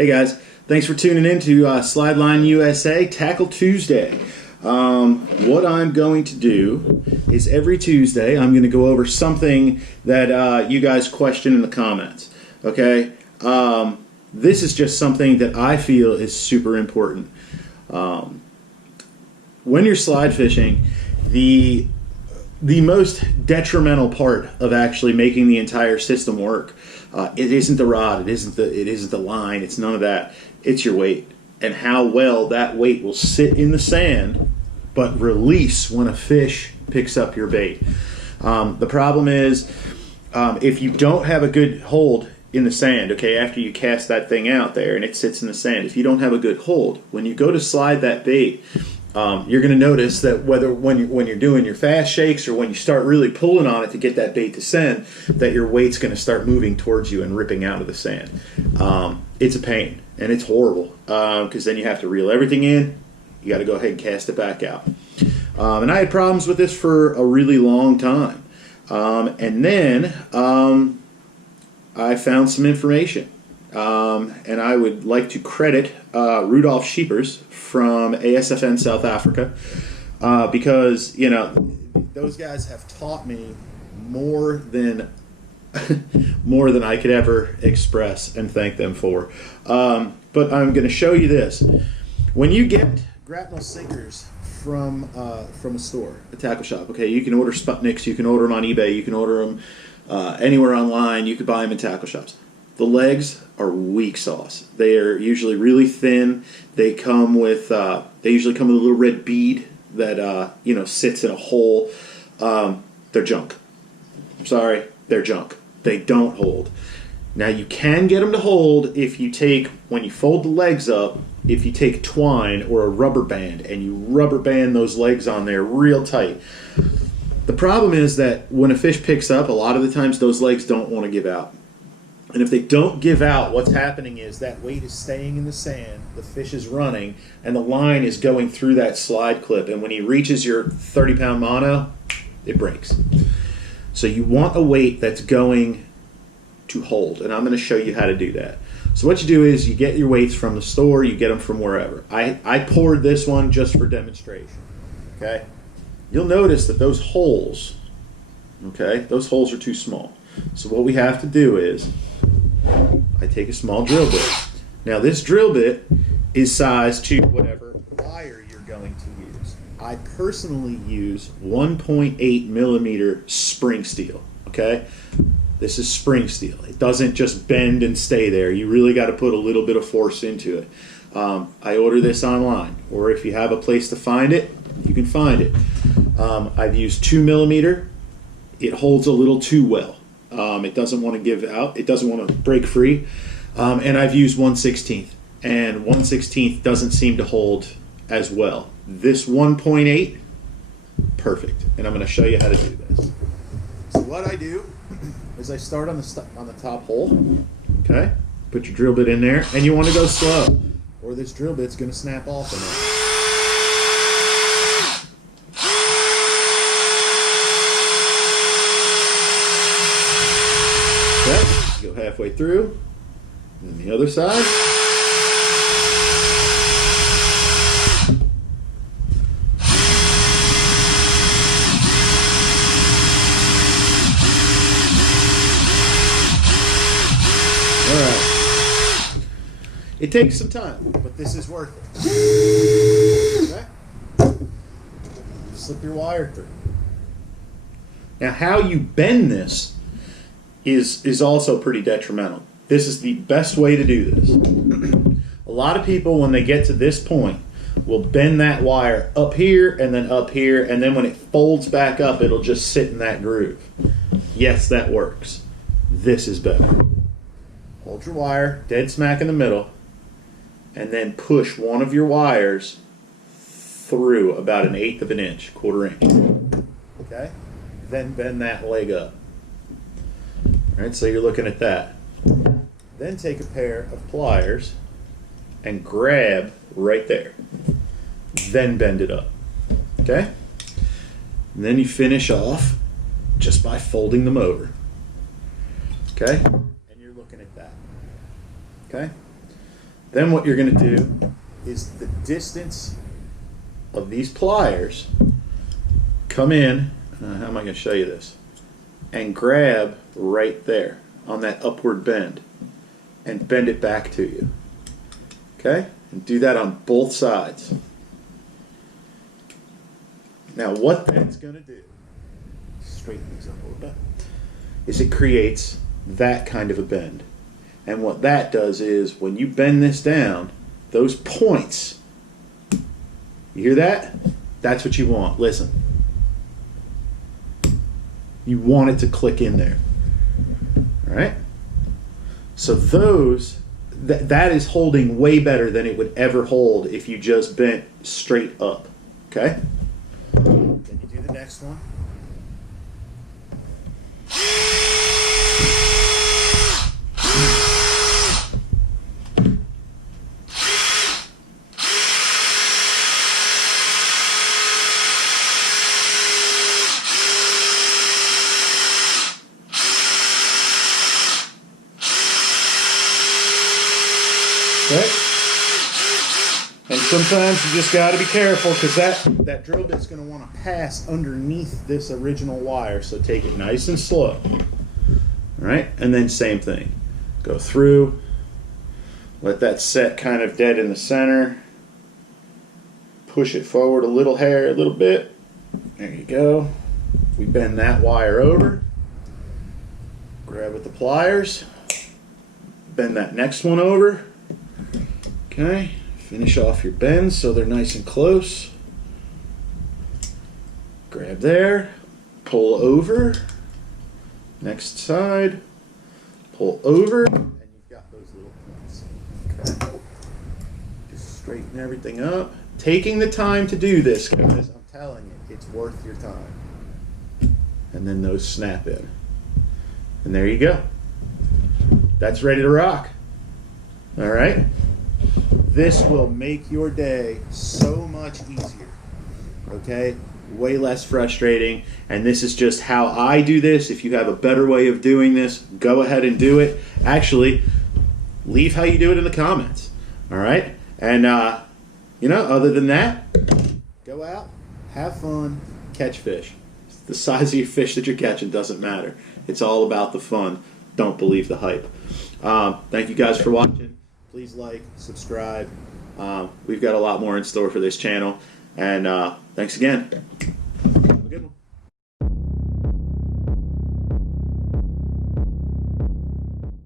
Hey guys, thanks for tuning in to Slideline USA Tackle Tuesday. What I'm going to do is every Tuesday I'm going to go over something that you guys question in the comments. Okay, this is just something that I feel is super important. When you're slide fishing, the most detrimental part of actually making the entire system work, it isn't the rod, it isn't the line, it's none of that. It's your weight and how well that weight will sit in the sand but release when a fish picks up your bait. The problem is if you don't have a good hold in the sand, okay, after you cast that thing out there and it sits in the sand, if you don't have a good hold, when you go to slide that bait, you're going to notice that when you're doing your fast shakes or when you start really pulling on it to get that bait to send, that your weight's going to start moving towards you and ripping out of the sand. It's a pain and it's horrible because then you have to reel everything in. You got to go ahead and cast it back out. And I had problems with this for a really long time. And then I found some information. And I would like to credit Rudolf Scheepers from ASFN South Africa because, you know, those guys have taught me more than I could ever express and thank them for. But I'm going to show you this. When you get grapnel sinkers from a store, a tackle shop, okay, you can order Sputniks, you can order them on eBay, you can order them anywhere online, you can buy them in tackle shops. The legs are weak sauce. They are usually really thin. They come with they usually come with a little red bead that you know, sits in a hole. They're junk. I'm sorry, they're junk. They don't hold. Now you can get them to hold if you take, when you fold the legs up, if you take twine or a rubber band and you rubber band those legs on there real tight. The problem is that when a fish picks up, a lot of the times those legs don't want to give out. And if they don't give out, what's happening is that weight is staying in the sand, the fish is running, and the line is going through that slide clip. And when he reaches your 30-pound mono, it breaks. So you want a weight that's going to hold, and I'm going to show you how to do that. So what you do is you get your weights from the store, you get them from wherever. I poured this one just for demonstration. Okay? You'll notice that those holes, okay, those holes are too small. So what we have to do is I take a small drill bit. Now this drill bit is sized to whatever wire you're going to use. I personally use 1.8 millimeter spring steel. Okay, this is spring steel. It doesn't just bend and stay there. You really got to put a little bit of force into it. I order this online, or if you have a place to find it, you can find it. I've used 2 millimeter. It holds a little too well. It doesn't want to give out. It doesn't want to break free. And I've used 1/16, and 1/16 doesn't seem to hold as well. This 1.8, perfect. And I'm going to show you how to do this. So what I do is I start on the top hole. Okay, put your drill bit in there, and you want to go slow, or this drill bit's going to snap off in it. Go halfway through, and then the other side. All right. It takes some time, but this is worth it. Okay? Slip your wire through. Now, how you bend this is also pretty detrimental. This is the best way to do this. A lot of people, when they get to this point, will bend that wire up here and then up here, and then when it folds back up, it'll just sit in that groove. Yes, that works. This is better. Hold your wire dead smack in the middle, and then push one of your wires through about 1/8 of an inch, 1/4 inch. Okay? Then bend that leg up. All right, so you're looking at that. Then take a pair of pliers and grab right there. Then bend it up. Okay? And then you finish off just by folding them over. Okay? And you're looking at that. Okay? Then what you're going to do is the distance of these pliers, come in, how am I going to show you this, and grab right there on that upward bend and bend it back to you. Okay? And do that on both sides. Now what that's going to do, straighten these up a little bit, is it creates that kind of a bend. And what that does is when you bend this down, those points, you hear that? That's what you want. Listen. You want it to click in there. All right? So that is holding way better than it would ever hold if you just bent straight up. Okay? Then you do the next one. Okay. And sometimes you just got to be careful because that drill bit's going to want to pass underneath this original wire. So take it nice and slow. All right, and then same thing. Go through. Let that set kind of dead in the center. Push it forward a little bit. There you go. We bend that wire over. Grab with the pliers. Bend that next one over. Okay, finish off your bends so they're nice and close. Grab there, pull over, next side, pull over, and you've got those little points. Okay, just straighten everything up. Taking the time to do this, guys, I'm telling you, it's worth your time. And then those snap in. And there you go. That's ready to rock. All right? This will make your day so much easier, okay? Way less frustrating, and this is just how I do this. If you have a better way of doing this, go ahead and do it. Actually, leave how you do it in the comments, all right? And, you know, other than that, go out, have fun, catch fish. The size of your fish that you're catching doesn't matter. It's all about the fun. Don't believe the hype. Thank you guys for watching. Please like, subscribe. We've got a lot more in store for this channel. And thanks again.